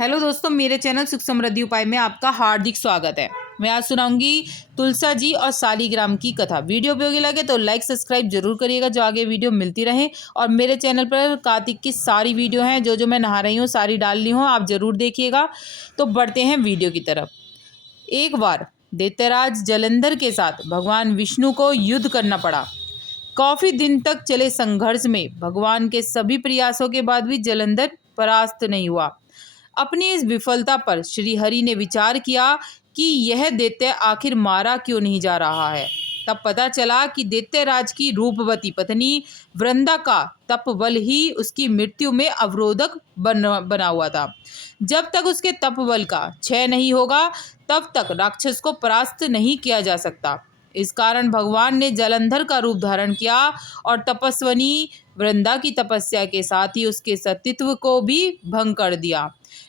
Hello दोस्तों, मेरे channel सुख समृद्धि उपाय में आपका हार्दिक स्वागत है। मैं आज सुनाऊंगी तुलसा जी और सालीग्राम की कथा। वीडियो उपयोगी लगे तो लाइक सब्सक्राइब जरूर करिएगा, जो आगे वीडियो मिलती रहे। और मेरे चैनल पर कार्तिक की सारी वीडियो हैं, जो मैं नहा रही हूँ सारी डाल ली हूँ, आप जरूर देखिएगा। तो बढ़ते हैं वीडियो की तरफ। एक बार दैत्यराज जलंधर के साथ भगवान विष्णु को युद्ध करना पड़ा। काफी दिन तक चले संघर्ष में भगवान के सभी प्रयासों के बाद भी जलंधर परास्त नहीं हुआ। अपनी इस विफलता पर श्री हरि ने विचार किया कि यह दैत्य आखिर मारा क्यों नहीं जा रहा है। तब पता चला कि दैत्यराज की रूपवती पत्नी वृंदा का तपबल ही उसकी मृत्यु में अवरोधक बना हुआ था। जब तक उसके तपबल का क्षय नहीं होगा, तब तक राक्षस को परास्त नहीं किया जा सकता। इस कारण भगवान ने जलंधर का रूप धारण किया और तपस्विनी वृंदा की तपस्या के साथ ही उसके सतीत्व को भी भंग कर दिया।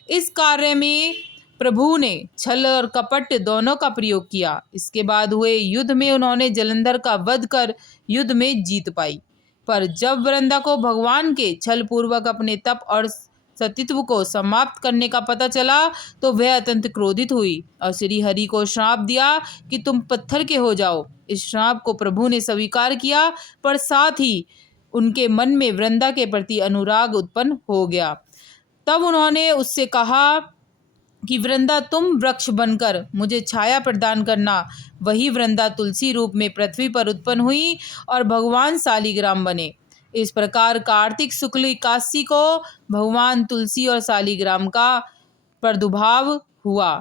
इस कार्य में प्रभु ने छल और कपट दोनों का प्रयोग किया। इसके बाद हुए युद्ध में उन्होंने जलंधर का वध कर युद्ध में जीत पाई। पर जब वृंदा को भगवान के छल पूर्वक अपने तप और सतीत्व को समाप्त करने का पता चला, तो वह अत्यंत क्रोधित हुई और श्री हरि को श्राप दिया कि तुम पत्थर के हो जाओ। इस श्राप को प्रभु ने स्वीकार किया, पर साथ ही उनके मन में वृंदा के प्रति अनुराग उत्पन्न हो गया। तब उन्होंने उससे कहा कि वृंदा, तुम वृक्ष बनकर मुझे छाया प्रदान करना। वही वृंदा तुलसी रूप में पृथ्वी पर उत्पन्न हुई और भगवान सालीग्राम बने। इस प्रकार कार्तिक शुक्ल एकादशी को भगवान तुलसी और सालीग्राम का प्रादुर्भाव हुआ।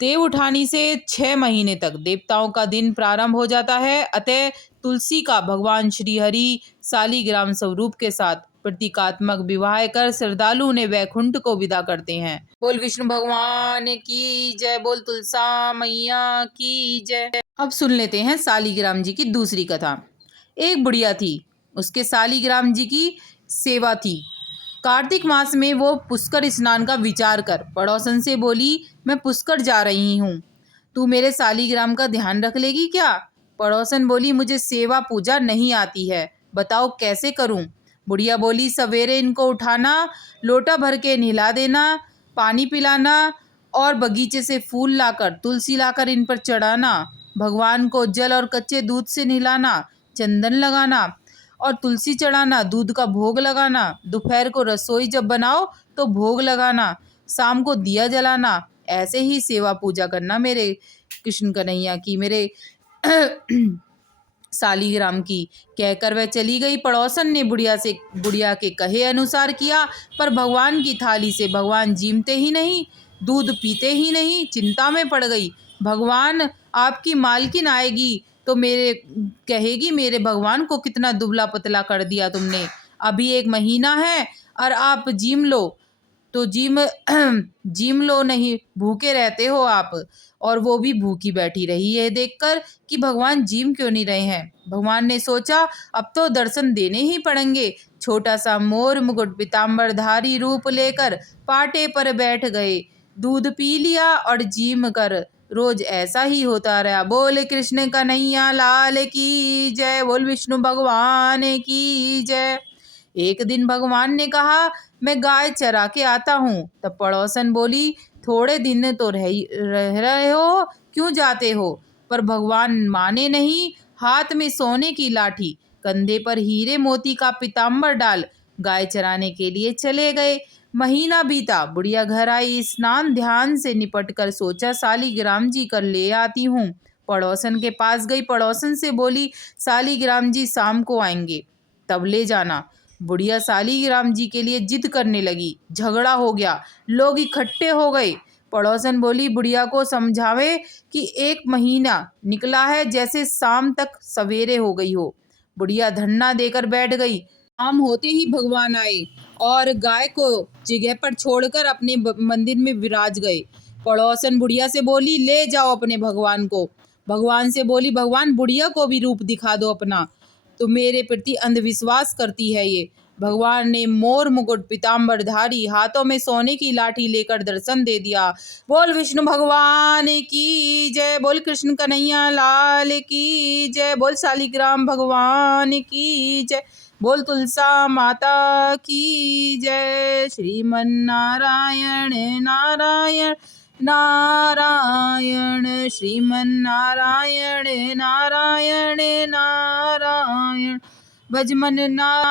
देव उठानी से 6 महीने तक देवताओं का दिन प्रारंभ हो जाता है। अतः तुलसी का भगवान श्री हरि सालीग्राम स्वरूप के साथ प्रतीकात्मक विवाह कर श्रद्धालु ने वैकुंठ को विदा करते हैं। बोल विष्णु भगवान की जय, बोल तुलसा मैया की जय। अब सुन लेते हैं सालीग्राम जी की दूसरी कथा। एक बुढ़िया थी, उसके सालीग्राम जी की सेवा थी। कार्तिक मास में वो पुष्कर स्नान का विचार कर पड़ोसन से बोली, मैं पुष्कर जा रही हूँ, तू मेरे सालीग्राम का ध्यान रख लेगी क्या? पड़ोसन बोली, मुझे सेवा पूजा नहीं आती है, बताओ कैसे करूँ? बुढ़िया बोली, सवेरे इनको उठाना, लोटा भर के नहला देना, पानी पिलाना और बगीचे से फूल लाकर तुलसी लाकर इन पर चढ़ाना। भगवान को जल और कच्चे दूध से नहलाना, चंदन लगाना और तुलसी चढ़ाना, दूध का भोग लगाना। दोपहर को रसोई जब बनाओ तो भोग लगाना, शाम को दिया जलाना। ऐसे ही सेवा पूजा करना मेरे कृष्ण कन्हैया की, मेरे सालीग्राम की। कहकर वह चली गई। पड़ोसन ने बुढ़िया के कहे अनुसार किया, पर भगवान की थाली से भगवान जीमते ही नहीं, दूध पीते ही नहीं। चिंता में पड़ गई। भगवान आपकी मालकिन आएगी तो कहेगी, मेरे भगवान को कितना दुबला पतला कर दिया तुमने। अभी 1 महीना है और आप जिम लो तो जिम लो नहीं, भूखे रहते हो आप। और वो भी भूखी बैठी रही है देखकर कि भगवान जिम क्यों नहीं रहे हैं। भगवान ने सोचा, अब तो दर्शन देने ही पड़ेंगे। छोटा सा मोर मुकुट पीताम्बरधारी रूप लेकर पाटे पर बैठ गए। दूध पी लिया और जिम कर रोज ऐसा ही होता रहा। बोल कृष्ण कन्हैया लाल की जय, बोल विष्णु भगवान की जय। एक दिन भगवान ने कहा, मैं गाय चरा के आता हूँ। तब पड़ोसन बोली, थोड़े दिन तो रह रहे हो, क्यों जाते हो? पर भगवान माने नहीं। हाथ में सोने की लाठी, कंधे पर हीरे मोती का पीताम्बर डाल गाय चराने के लिए चले गए। महीना बीता, बुढ़िया घर आई। स्नान ध्यान से निपट कर सोचा, सालीग्राम जी कर ले आती हूँ। पड़ोसन के पास गई। पड़ोसन से बोली, सालीग्राम जी शाम को आएंगे, तब ले जाना। बुढ़िया सालीग्राम जी के लिए जिद करने लगी। झगड़ा हो गया, लोग इकट्ठे हो गए। पड़ोसन बोली, बुढ़िया को समझावे कि 1 महीना निकला है, जैसे शाम तक सवेरे हो गई हो। बुढ़िया धरना देकर बैठ गई। शाम होते ही भगवान आए और गाय को जगह पर छोड़कर अपने मंदिर में विराज गए। पड़ोसन बुढ़िया से बोली, ले जाओ अपने भगवान को। भगवान से बोली, भगवान बुढ़िया को भी रूप दिखा दो अपना, तो मेरे प्रति अंधविश्वास करती है ये। भगवान ने मोर मुकुट पीताम्बरधारी हाथों में सोने की लाठी लेकर दर्शन दे दिया। बोल विष्णु भगवान की जय, बोल कृष्ण कन्हैया लाल की जय, बोल सालीग्राम भगवान की जय। बोल तुलसा माता की जय। श्रीमन नारायण नारायण नारायण, श्रीमन नारायण नारायण नारायण, भज मन ना